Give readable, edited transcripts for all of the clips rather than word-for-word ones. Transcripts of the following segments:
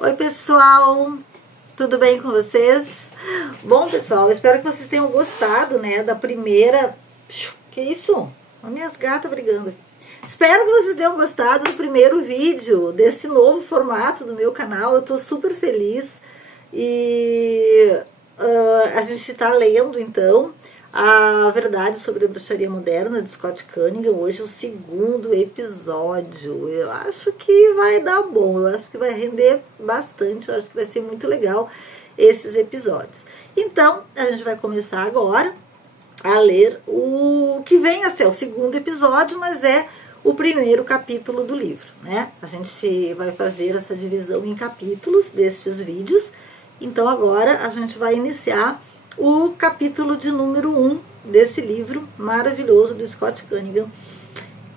Oi pessoal, tudo bem com vocês? Bom pessoal, espero que vocês tenham gostado, né, da primeira... Que isso? As minhas gatas brigando. Espero que vocês tenham gostado do primeiro vídeo, desse novo formato do meu canal. Eu tô super feliz e a gente tá lendo então A Verdade sobre a Bruxaria Moderna, de Scott Cunningham. Hoje é o segundo episódio. Eu acho que vai dar bom, eu acho que vai render bastante, eu acho que vai ser muito legal esses episódios. Então, a gente vai começar agora a ler o que vem a ser o segundo episódio, mas é o primeiro capítulo do livro, né? A gente vai fazer essa divisão em capítulos destes vídeos. Então, agora a gente vai iniciar o capítulo de número 1 desse livro maravilhoso do Scott Cunningham,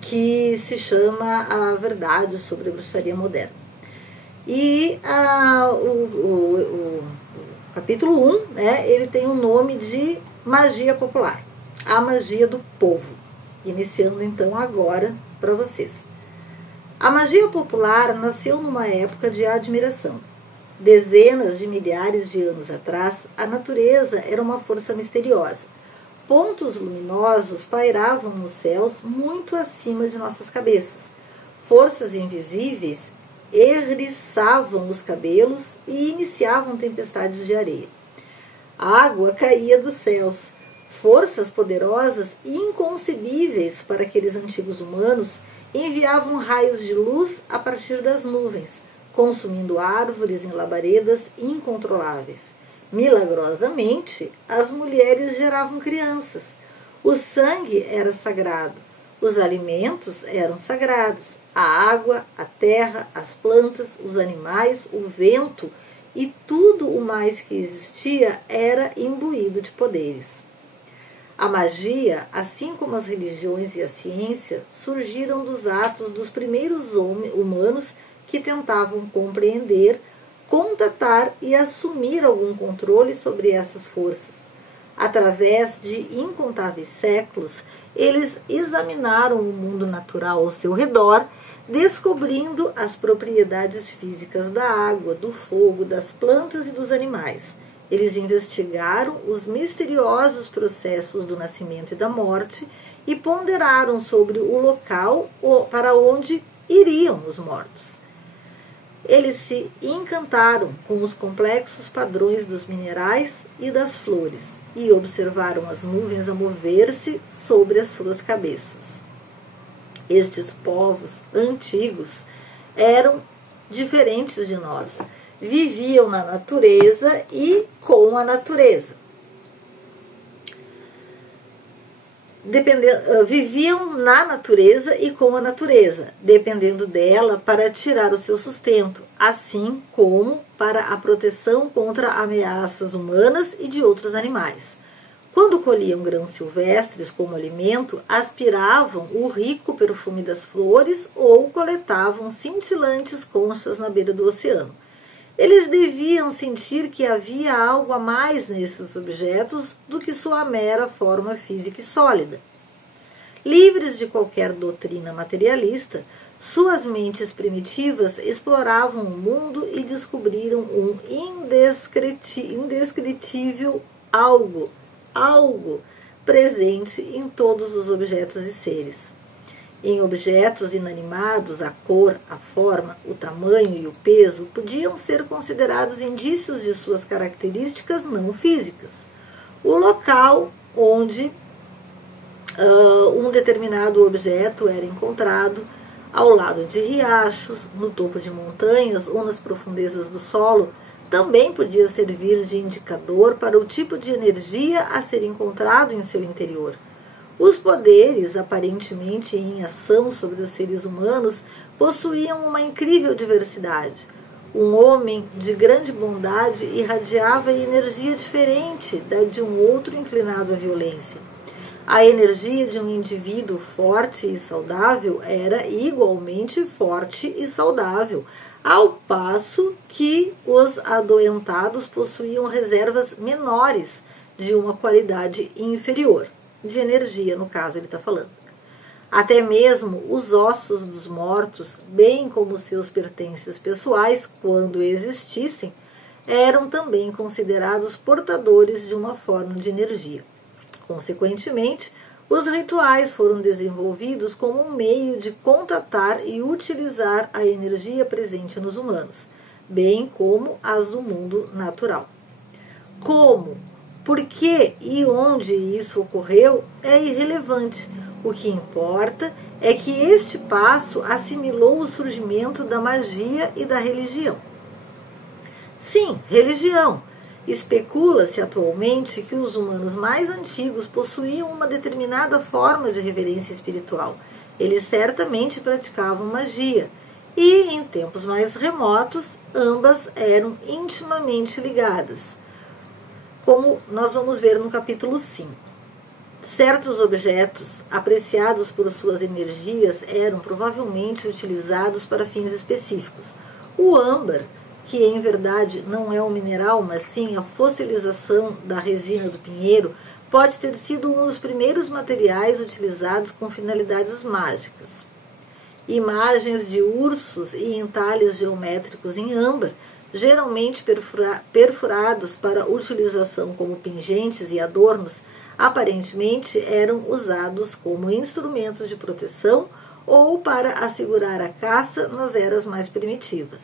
que se chama A Verdade sobre a Bruxaria Moderna. E o capítulo 1, né, ele tem o nome de Magia Popular, a magia do povo. Iniciando então agora para vocês. A magia popular nasceu numa época de admiração. Dezenas de milhares de anos atrás, a natureza era uma força misteriosa. Pontos luminosos pairavam nos céus muito acima de nossas cabeças. Forças invisíveis erriçavam os cabelos e iniciavam tempestades de areia. A água caía dos céus. Forças poderosas e inconcebíveis para aqueles antigos humanos enviavam raios de luz a partir das nuvens, consumindo árvores em labaredas incontroláveis. Milagrosamente, as mulheres geravam crianças. O sangue era sagrado. Os alimentos eram sagrados. A água, a terra, as plantas, os animais, o vento e tudo o mais que existia era imbuído de poderes. A magia, assim como as religiões e a ciência, surgiram dos atos dos primeiros humanos que tentavam compreender, contatar e assumir algum controle sobre essas forças. Através de incontáveis séculos, eles examinaram o mundo natural ao seu redor, descobrindo as propriedades físicas da água, do fogo, das plantas e dos animais. Eles investigaram os misteriosos processos do nascimento e da morte e ponderaram sobre o local para onde iriam os mortos. Eles se encantaram com os complexos padrões dos minerais e das flores e observaram as nuvens a mover-se sobre as suas cabeças. Estes povos antigos eram diferentes de nós. Viviam na natureza e com a natureza. Viviam na natureza e com a natureza, dependendo dela para tirar o seu sustento, assim como para a proteção contra ameaças humanas e de outros animais. Quando colhiam grãos silvestres como alimento, aspiravam o rico perfume das flores ou coletavam cintilantes conchas na beira do oceano. Eles deviam sentir que havia algo a mais nesses objetos do que sua mera forma física e sólida. Livres de qualquer doutrina materialista, suas mentes primitivas exploravam o mundo e descobriram um indescritível algo presente em todos os objetos e seres. Em objetos inanimados, a cor, a forma, o tamanho e o peso podiam ser considerados indícios de suas características não físicas. O local onde um determinado objeto era encontrado, ao lado de riachos, no topo de montanhas ou nas profundezas do solo, também podia servir de indicador para o tipo de energia a ser encontrado em seu interior. Os poderes, aparentemente em ação sobre os seres humanos, possuíam uma incrível diversidade. Um homem de grande bondade irradiava energia diferente da de um outro inclinado à violência. A energia de um indivíduo forte e saudável era igualmente forte e saudável, ao passo que os adoentados possuíam reservas menores de uma qualidade inferior. De energia, no caso, ele está falando. Até mesmo os ossos dos mortos, bem como seus pertences pessoais, quando existissem, eram também considerados portadores de uma forma de energia. Consequentemente, os rituais foram desenvolvidos como um meio de contatar e utilizar a energia presente nos humanos, bem como as do mundo natural. Como, por que e onde isso ocorreu é irrelevante. O que importa é que este passo assimilou o surgimento da magia e da religião. Sim, religião. Especula-se atualmente que os humanos mais antigos possuíam uma determinada forma de reverência espiritual. Eles certamente praticavam magia e, em tempos mais remotos, ambas eram intimamente ligadas, como nós vamos ver no capítulo 5. Certos objetos, apreciados por suas energias, eram provavelmente utilizados para fins específicos. O âmbar, que em verdade não é um mineral, mas sim a fossilização da resina do pinheiro, pode ter sido um dos primeiros materiais utilizados com finalidades mágicas. Imagens de ursos e entalhes geométricos em âmbar, geralmente perfurados para utilização como pingentes e adornos, aparentemente eram usados como instrumentos de proteção ou para assegurar a caça nas eras mais primitivas.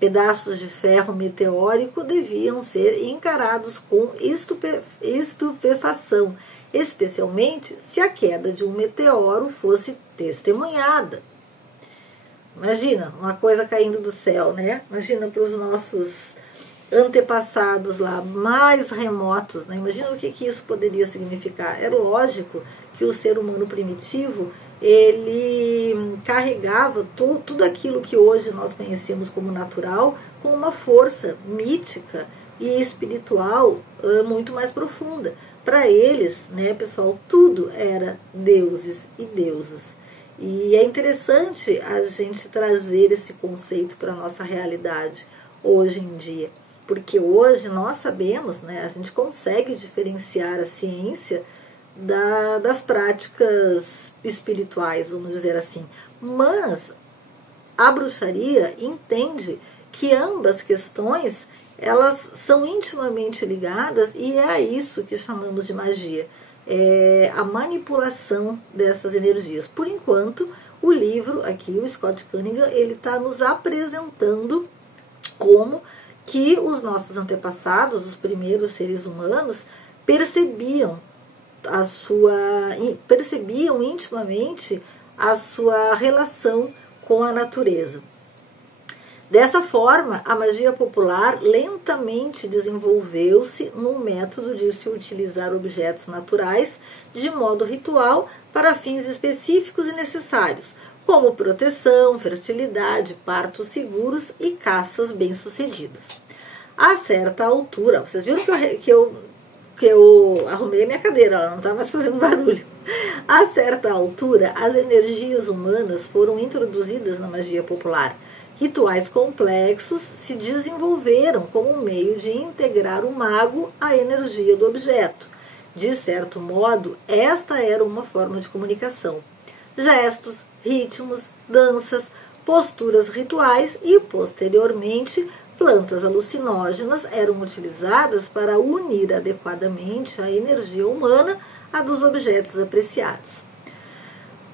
Pedaços de ferro meteórico deviam ser encarados com estupefação, especialmente se a queda de um meteoro fosse testemunhada. Imagina, uma coisa caindo do céu, né? Imagina para os nossos antepassados lá, mais remotos, né? Imagina o que isso poderia significar. É lógico que o ser humano primitivo, ele carregava tudo aquilo que hoje nós conhecemos como natural com uma força mítica e espiritual muito mais profunda. Para eles, né, pessoal, tudo era deuses e deusas. E é interessante a gente trazer esse conceito para a nossa realidade hoje em dia. Porque hoje nós sabemos, né, a gente consegue diferenciar a ciência das práticas espirituais, vamos dizer assim. Mas a bruxaria entende que ambas questões, elas são intimamente ligadas e é isso que chamamos de magia. É a manipulação dessas energias. Por enquanto, o livro aqui, o Scott Cunningham, ele está nos apresentando como que os nossos antepassados, os primeiros seres humanos, percebiam intimamente a sua relação com a natureza. Dessa forma, a magia popular lentamente desenvolveu-se num método de se utilizar objetos naturais de modo ritual para fins específicos e necessários, como proteção, fertilidade, partos seguros e caças bem-sucedidas. A certa altura, vocês viram que eu arrumei a minha cadeira, ela não está mais fazendo barulho. A certa altura, as energias humanas foram introduzidas na magia popular. Rituais complexos se desenvolveram como um meio de integrar o mago à energia do objeto. De certo modo, esta era uma forma de comunicação. Gestos, ritmos, danças, posturas rituais e, posteriormente, plantas alucinógenas eram utilizadas para unir adequadamente a energia humana à dos objetos apreciados.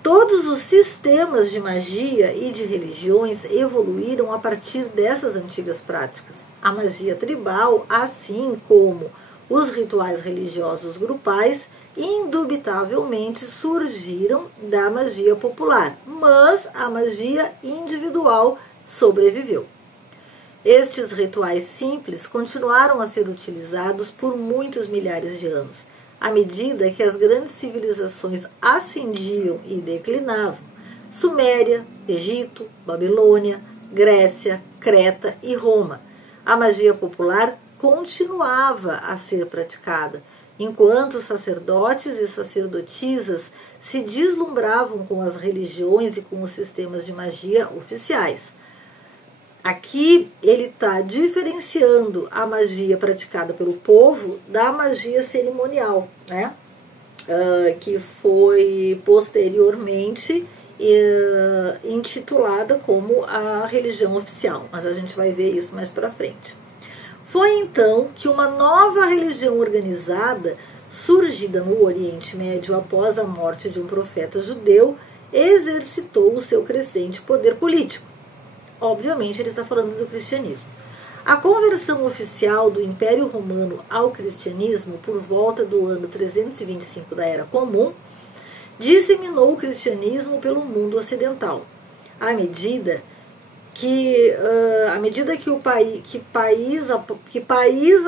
Todos os sistemas de magia e de religiões evoluíram a partir dessas antigas práticas. A magia tribal, assim como os rituais religiosos grupais, indubitavelmente surgiram da magia popular, mas a magia individual sobreviveu. Estes rituais simples continuaram a ser utilizados por muitos milhares de anos, à medida que as grandes civilizações ascendiam e declinavam. Suméria, Egito, Babilônia, Grécia, Creta e Roma. A magia popular continuava a ser praticada, enquanto sacerdotes e sacerdotisas se deslumbravam com as religiões e com os sistemas de magia oficiais. Aqui ele está diferenciando a magia praticada pelo povo da magia cerimonial, né? que foi posteriormente intitulada como a religião oficial, mas a gente vai ver isso mais para frente. Foi então que uma nova religião organizada, surgida no Oriente Médio após a morte de um profeta judeu, exercitou o seu crescente poder político. Obviamente ele está falando do cristianismo. A conversão oficial do Império Romano ao cristianismo por volta do ano 325 da Era Comum disseminou o cristianismo pelo mundo ocidental. À medida que país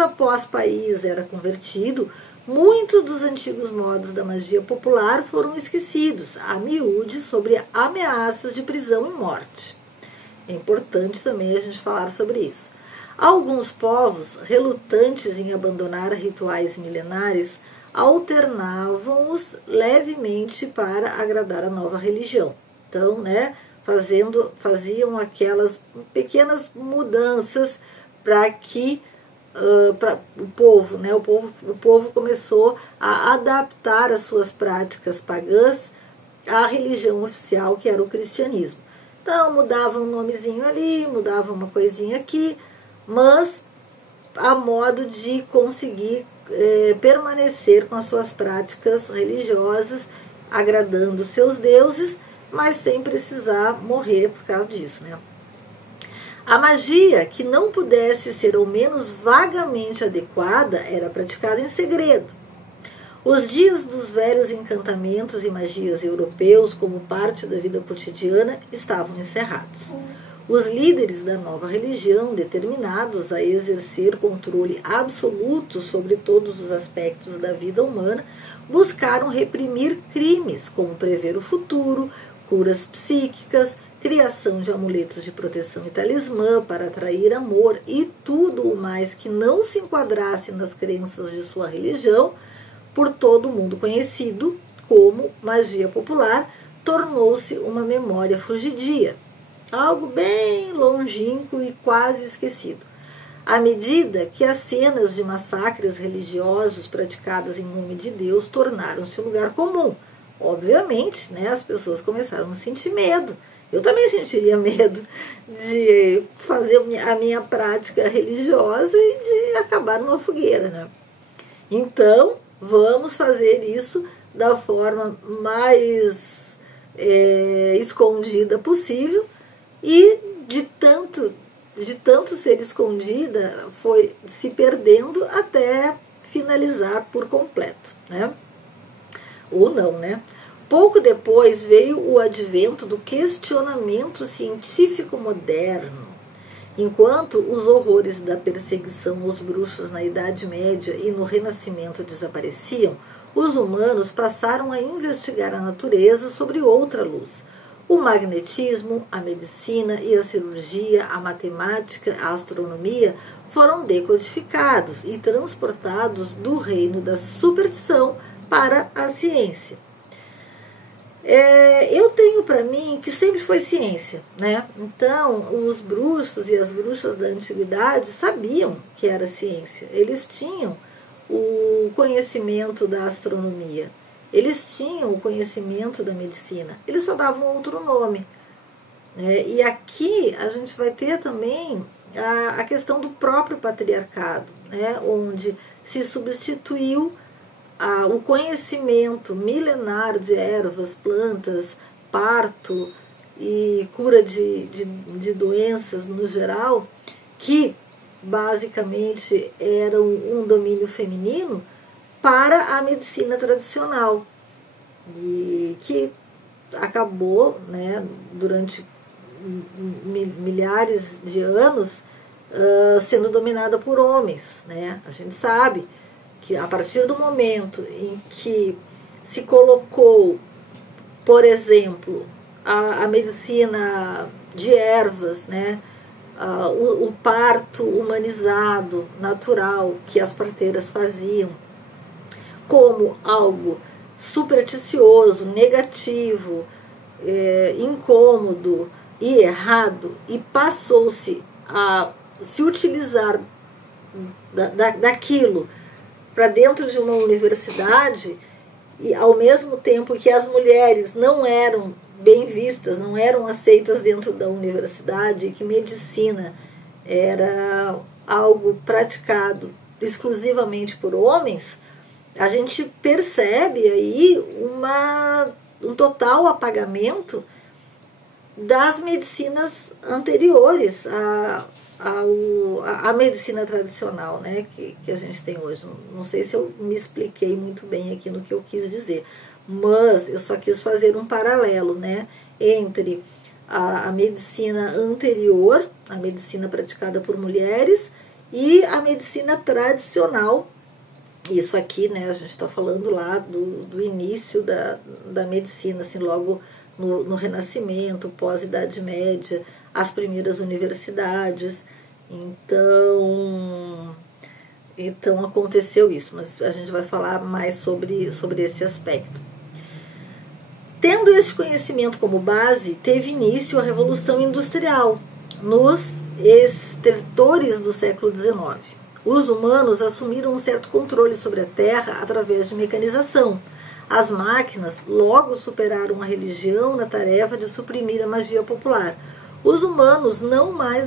após país era convertido, muitos dos antigos modos da magia popular foram esquecidos, a miúde sobre ameaças de prisão e morte. É importante também a gente falar sobre isso. Alguns povos, relutantes em abandonar rituais milenares, alternavam-os levemente para agradar a nova religião. Então, né, faziam aquelas pequenas mudanças para que o povo começou a adaptar as suas práticas pagãs à religião oficial, que era o cristianismo. Então, mudava um nomezinho ali, mudava uma coisinha aqui, mas a modo de conseguir permanecer com as suas práticas religiosas, agradando seus deuses, mas sem precisar morrer por causa disso, né? A magia que não pudesse ser ao menos vagamente adequada era praticada em segredo. Os dias dos velhos encantamentos e magias europeus, como parte da vida cotidiana, estavam encerrados. Os líderes da nova religião, determinados a exercer controle absoluto sobre todos os aspectos da vida humana, buscaram reprimir crimes, como prever o futuro, curas psíquicas, criação de amuletos de proteção e talismã para atrair amor e tudo o mais que não se enquadrasse nas crenças de sua religião, por todo o mundo conhecido como magia popular, tornou-se uma memória fugidia, algo bem longínquo e quase esquecido. À medida que as cenas de massacres religiosos praticadas em nome de Deus tornaram-se lugar comum, obviamente, né, as pessoas começaram a sentir medo. Eu também sentiria medo de fazer a minha prática religiosa e de acabar numa fogueira, né? Então, vamos fazer isso da forma mais escondida possível, e de tanto ser escondida, foi se perdendo até finalizar por completo, né? Ou não, né? Pouco depois veio o advento do questionamento científico moderno. Enquanto os horrores da perseguição aos bruxos na Idade Média e no Renascimento desapareciam, os humanos passaram a investigar a natureza sobre outra luz. O magnetismo, a medicina e a cirurgia, a matemática, a astronomia foram decodificados e transportados do reino da superstição para a ciência. Eu tenho para mim que sempre foi ciência, né? Então, os bruxos e as bruxas da antiguidade sabiam que era ciência. Eles tinham o conhecimento da astronomia, eles tinham o conhecimento da medicina, eles só davam outro nome, né? E aqui a gente vai ter também a questão do próprio patriarcado, né? Onde se substituiu o conhecimento milenar de ervas, plantas, parto e cura de doenças no geral, que basicamente eram um domínio feminino, para a medicina tradicional, e que acabou, né, durante milhares de anos sendo dominada por homens, né? A gente sabe que a partir do momento em que se colocou, por exemplo, a medicina de ervas, né, o parto humanizado, natural, que as parteiras faziam, como algo supersticioso, negativo, incômodo e errado, e passou-se a se utilizar daquilo para dentro de uma universidade, e ao mesmo tempo que as mulheres não eram bem vistas, não eram aceitas dentro da universidade, e que medicina era algo praticado exclusivamente por homens, a gente percebe aí um total apagamento das medicinas anteriores à medicina tradicional, né, que a gente tem hoje. Não sei se eu me expliquei muito bem aqui no que eu quis dizer, mas eu só quis fazer um paralelo, né, entre a medicina anterior, a medicina praticada por mulheres, e a medicina tradicional. Isso aqui, né, a gente está falando lá do início da medicina, assim, logo no Renascimento, pós-Idade Média, as primeiras universidades. Então aconteceu isso, mas a gente vai falar mais sobre esse aspecto. Tendo esse conhecimento como base, teve início a Revolução Industrial, nos estertores do século XIX. Os humanos assumiram um certo controle sobre a terra através de mecanização. As máquinas logo superaram a religião na tarefa de suprimir a magia popular. Os humanos, não mais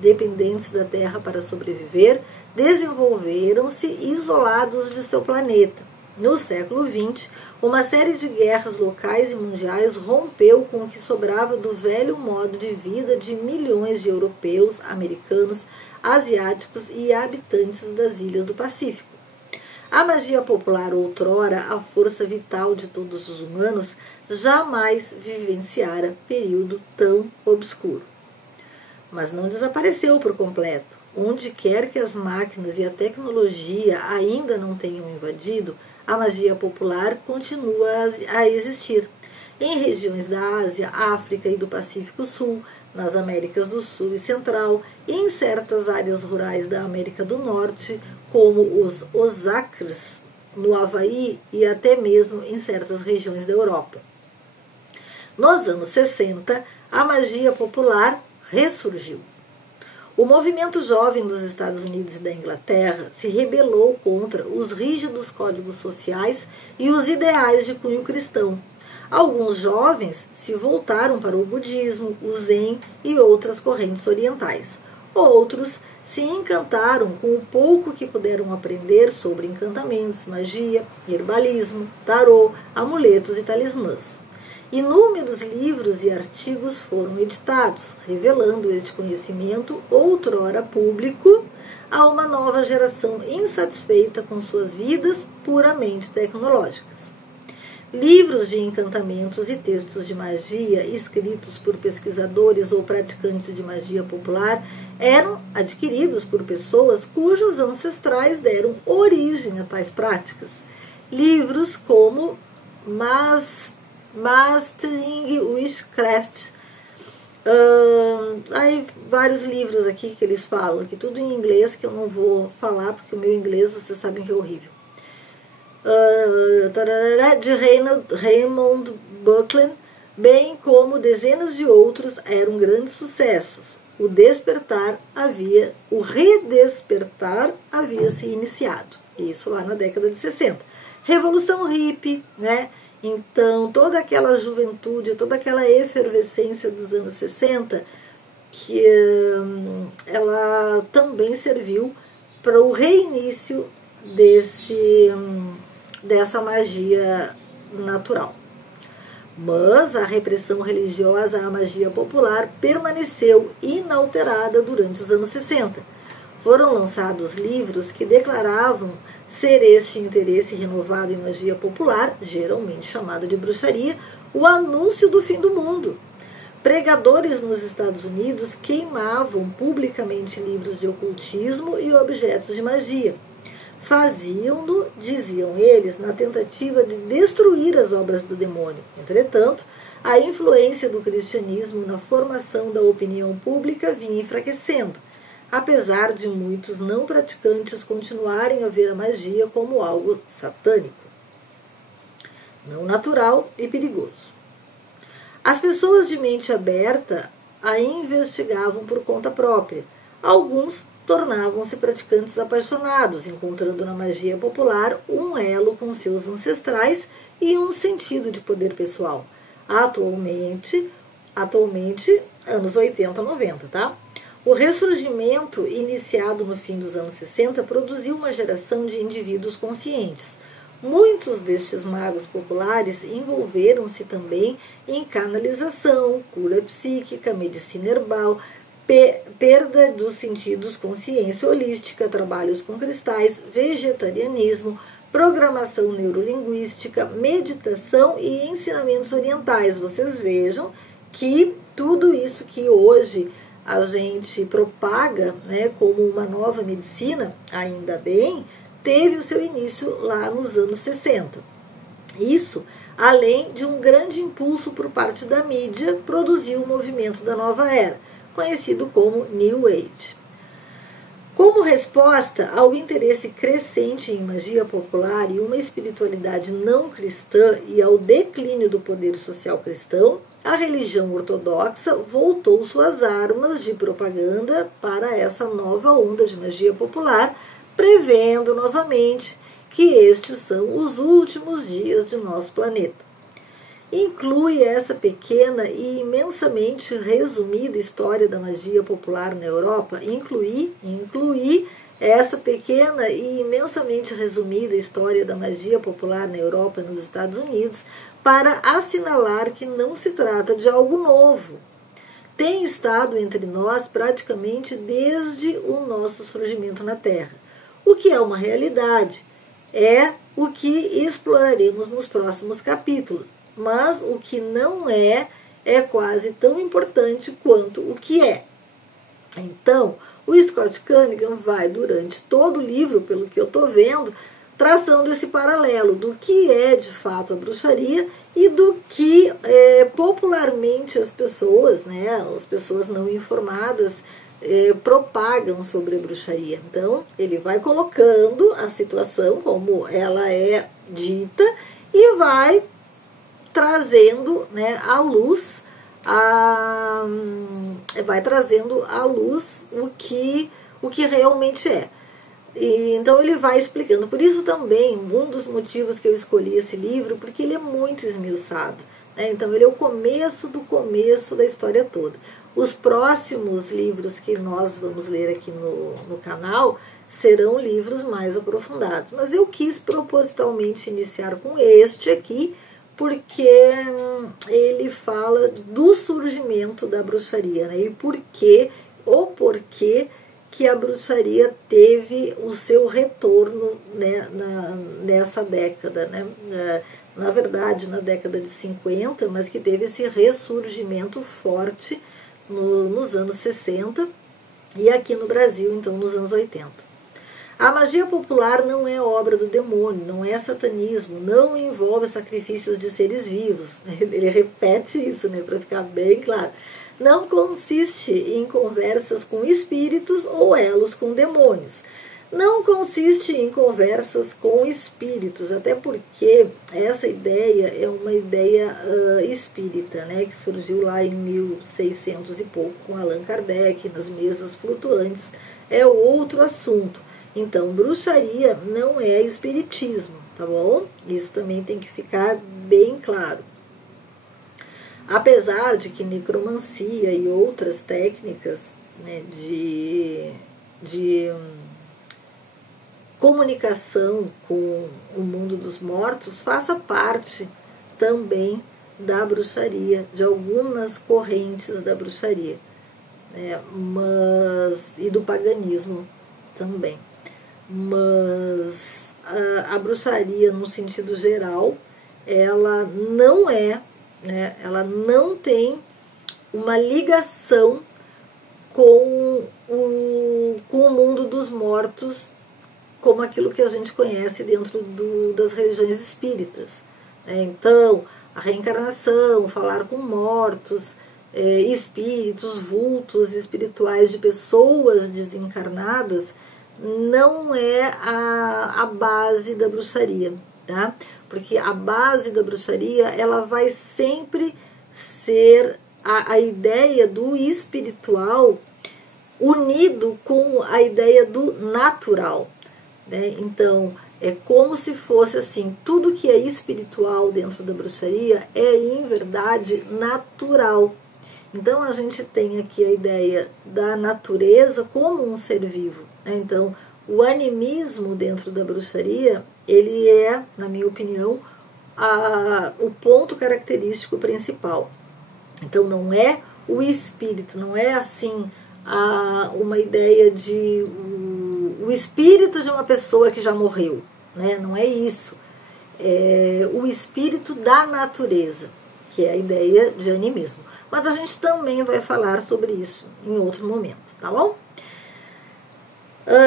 dependentes da terra para sobreviver, desenvolveram-se isolados de seu planeta. No século XX, uma série de guerras locais e mundiais rompeu com o que sobrava do velho modo de vida de milhões de europeus, americanos, asiáticos e habitantes das ilhas do Pacífico. A magia popular, outrora a força vital de todos os humanos, jamais vivenciara período tão obscuro. Mas não desapareceu por completo. Onde quer que as máquinas e a tecnologia ainda não tenham invadido, a magia popular continua a existir. Em regiões da Ásia, África e do Pacífico Sul, nas Américas do Sul e Central, e em certas áreas rurais da América do Norte, como os Osakers, no Havaí e até mesmo em certas regiões da Europa. Nos anos 60, a magia popular ressurgiu. O movimento jovem dos Estados Unidos e da Inglaterra se rebelou contra os rígidos códigos sociais e os ideais de cunho cristão. Alguns jovens se voltaram para o budismo, o zen e outras correntes orientais. Outros se encantaram com o pouco que puderam aprender sobre encantamentos, magia, herbalismo, tarô, amuletos e talismãs. Inúmeros livros e artigos foram editados, revelando este conhecimento, outrora público, a uma nova geração insatisfeita com suas vidas puramente tecnológicas. Livros de encantamentos e textos de magia escritos por pesquisadores ou praticantes de magia popular eram adquiridos por pessoas cujos ancestrais deram origem a tais práticas. Livros como Mastering Witchcraft, aí vários livros aqui que eles falam, aqui tudo em inglês, que eu não vou falar porque o meu inglês vocês sabem que é horrível. De Raymond Buckland, bem como dezenas de outros, eram grandes sucessos. O redespertar havia se iniciado, isso lá na década de 60. Revolução hippie, né? Então, toda aquela juventude, toda aquela efervescência dos anos 60, que ela também serviu para o reinício dessa magia natural. Mas a repressão religiosa à magia popular permaneceu inalterada durante os anos 60. Foram lançados livros que declaravam ser este interesse renovado em magia popular, geralmente chamada de bruxaria, o anúncio do fim do mundo. Pregadores nos Estados Unidos queimavam publicamente livros de ocultismo e objetos de magia. Faziam-no, diziam eles, na tentativa de destruir as obras do demônio. Entretanto, a influência do cristianismo na formação da opinião pública vinha enfraquecendo, apesar de muitos não praticantes continuarem a ver a magia como algo satânico, não natural e perigoso. As pessoas de mente aberta a investigavam por conta própria. Alguns tornavam-se praticantes apaixonados, encontrando na magia popular um elo com seus ancestrais e um sentido de poder pessoal. Atualmente, anos 80, 90, tá? O ressurgimento, iniciado no fim dos anos 60, produziu uma geração de indivíduos conscientes. Muitos destes magos populares envolveram-se também em canalização, cura psíquica, medicina herbal, perda dos sentidos, consciência holística, trabalhos com cristais, vegetarianismo, programação neurolinguística, meditação e ensinamentos orientais. Vocês vejam que tudo isso que hoje a gente propaga, né, como uma nova medicina, ainda bem, teve o seu início lá nos anos 60. Isso, além de um grande impulso por parte da mídia, produziu o movimento da nova era, conhecido como New Age. Como resposta ao interesse crescente em magia popular e uma espiritualidade não cristã e ao declínio do poder social cristão, a religião ortodoxa voltou suas armas de propaganda para essa nova onda de magia popular, prevendo novamente que estes são os últimos dias de nosso planeta. Inclui essa pequena e imensamente resumida história da magia popular na Europa, incluir essa pequena e imensamente resumida história da magia popular na Europa e nos Estados Unidos, para assinalar que não se trata de algo novo. Tem estado entre nós praticamente desde o nosso surgimento na Terra. O que é uma realidade é o que exploraremos nos próximos capítulos, mas o que não é quase tão importante quanto o que é. Então, o Scott Cunningham vai, durante todo o livro, pelo que eu estou vendo, traçando esse paralelo do que é de fato a bruxaria e do que popularmente as pessoas, né, as pessoas não informadas, propagam sobre a bruxaria. Então, ele vai colocando a situação como ela é dita e vai trazendo, né, à luz, o que realmente é. E, então ele vai explicando. Por isso também, um dos motivos que eu escolhi esse livro, porque ele é muito esmiuçado, né? Então ele é o começo do começo da história toda. Os próximos livros que nós vamos ler aqui no canal serão livros mais aprofundados. Mas eu quis propositalmente iniciar com este aqui, porque ele fala do surgimento da bruxaria, né? E porquê que a bruxaria teve o seu retorno, né, nessa década, né? Na verdade, na década de 50, mas que teve esse ressurgimento forte nos anos 60 e aqui no Brasil, então, nos anos 80. A magia popular não é obra do demônio, não é satanismo, não envolve sacrifícios de seres vivos. Ele repete isso, né, para ficar bem claro. Não consiste em conversas com espíritos ou elos com demônios. Não consiste em conversas com espíritos, até porque essa ideia é uma ideia espírita, né, que surgiu lá em 1600 e pouco com Allan Kardec, nas mesas flutuantes. É outro assunto. Então, bruxaria não é espiritismo, tá bom? Isso também tem que ficar bem claro. Apesar de que necromancia e outras técnicas, né, de comunicação com o mundo dos mortos faça parte também da bruxaria, de algumas correntes da bruxaria, né, e do paganismo também. Mas a bruxaria, no sentido geral, ela não é, né, ela não tem uma ligação com o mundo dos mortos, como aquilo que a gente conhece dentro das religiões espíritas, né? Então, a reencarnação, falar com mortos, espíritos, vultos espirituais de pessoas desencarnadas, não é a base da bruxaria, tá? Porque a base da bruxaria, ela vai sempre ser a ideia do espiritual unido com a ideia do natural, né? Então, é como se fosse assim, tudo que é espiritual dentro da bruxaria é, em verdade, natural. Então, a gente tem aqui a ideia da natureza como um ser vivo, né? Então, o animismo dentro da bruxaria, ele é, na minha opinião, o ponto característico principal. Então, não é o espírito, não é assim uma ideia de o espírito de uma pessoa que já morreu, né? Não é isso. É o espírito da natureza, que é a ideia de animismo. Mas a gente também vai falar sobre isso em outro momento, tá bom?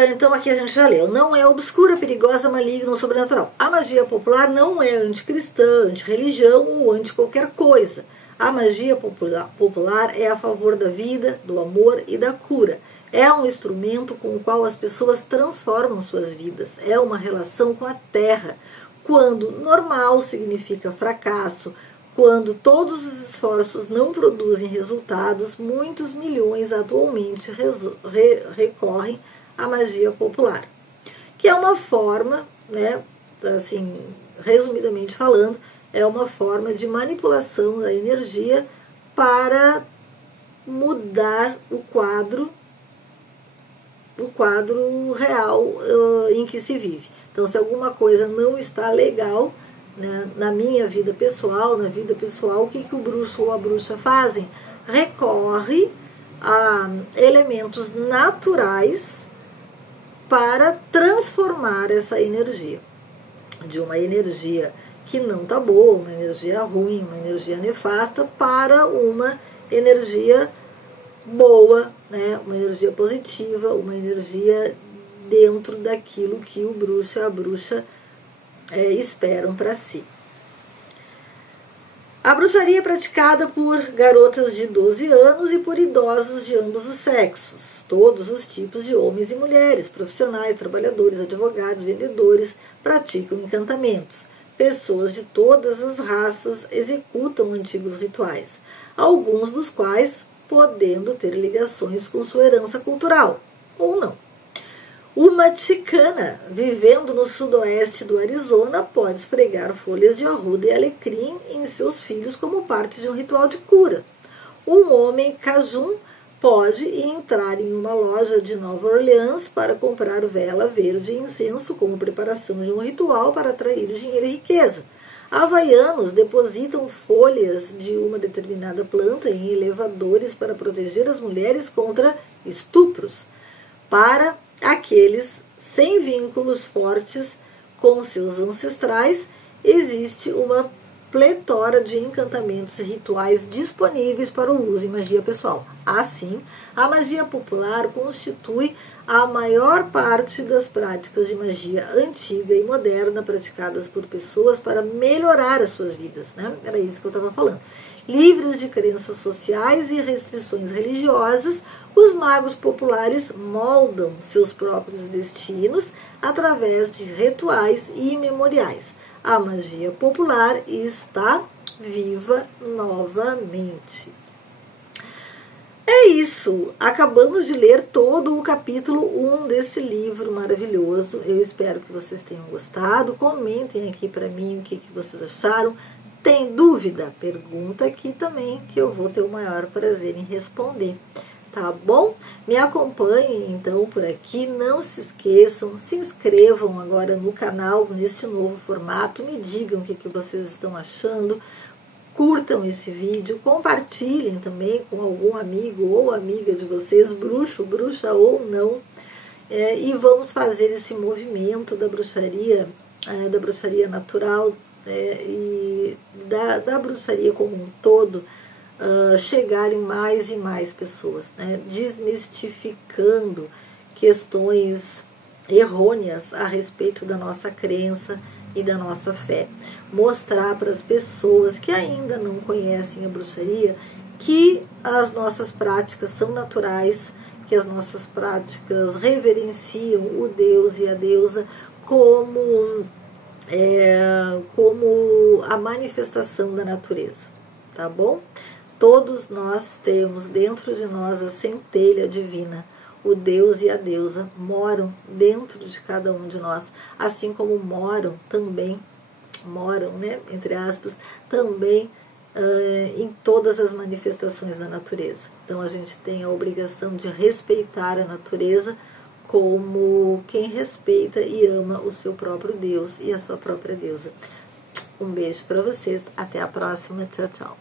Então aqui a gente já leu. Não é obscura, perigosa, maligna ou sobrenatural. A magia popular não é anticristã, antirreligião ou anti qualquer coisa. A magia popular é a favor da vida, do amor e da cura. É um instrumento com o qual as pessoas transformam suas vidas. É uma relação com a terra. Quando normal significa fracasso, quando todos os esforços não produzem resultados, muitos milhões atualmente recorrem à magia popular, que é uma forma, né, assim, resumidamente falando, é uma forma de manipulação da energia para mudar o quadro real em que se vive. Então, se alguma coisa não está legal, né, na minha vida pessoal, na vida pessoal, o que o bruxo ou a bruxa fazem? Recorre a elementos naturais para transformar essa energia, de uma energia que não está boa, uma energia ruim, uma energia nefasta, para uma energia boa, né? Uma energia positiva, uma energia dentro daquilo que o bruxo e a bruxa esperam para si. A bruxaria é praticada por garotas de 12 anos e por idosos de ambos os sexos. Todos os tipos de homens e mulheres, profissionais, trabalhadores, advogados, vendedores, praticam encantamentos. Pessoas de todas as raças executam antigos rituais, alguns dos quais podendo ter ligações com sua herança cultural, ou não. Uma chicana, vivendo no sudoeste do Arizona, pode esfregar folhas de arruda e alecrim em seus filhos como parte de um ritual de cura. Um homem cajun pode entrar em uma loja de Nova Orleans para comprar vela verde e incenso como preparação de um ritual para atrair dinheiro e riqueza. Havaianos depositam folhas de uma determinada planta em elevadores para proteger as mulheres contra estupros. Para aqueles sem vínculos fortes com seus ancestrais, existe uma pletora de encantamentos e rituais disponíveis para o uso em magia pessoal. Assim, a magia popular constitui a maior parte das práticas de magia antiga e moderna praticadas por pessoas para melhorar as suas vidas, né? Era isso que eu estava falando. Livres de crenças sociais e restrições religiosas, os magos populares moldam seus próprios destinos através de rituais e memoriais. A magia popular está viva novamente. É isso. Acabamos de ler todo o capítulo 1 desse livro maravilhoso. Eu espero que vocês tenham gostado. Comentem aqui para mim o que vocês acharam. Tem dúvida? Pergunta aqui também, que eu vou ter o maior prazer em responder. Tá bom? Me acompanhem então por aqui, não se esqueçam, se inscrevam agora no canal neste novo formato, me digam o que vocês estão achando, curtam esse vídeo, compartilhem também com algum amigo ou amiga de vocês, bruxo, bruxa ou não, e vamos fazer esse movimento da bruxaria natural e da bruxaria como um todo, chegarem mais e mais pessoas, né? Desmistificando questões errôneas a respeito da nossa crença e da nossa fé. Mostrar para as pessoas que ainda não conhecem a bruxaria que as nossas práticas são naturais, que as nossas práticas reverenciam o Deus e a deusa como a manifestação da natureza, tá bom? Todos nós temos dentro de nós a centelha divina, o Deus e a deusa moram dentro de cada um de nós, assim como moram, né, entre aspas, também em todas as manifestações da natureza. Então a gente tem a obrigação de respeitar a natureza como quem respeita e ama o seu próprio Deus e a sua própria deusa. Um beijo para vocês, até a próxima, tchau, tchau.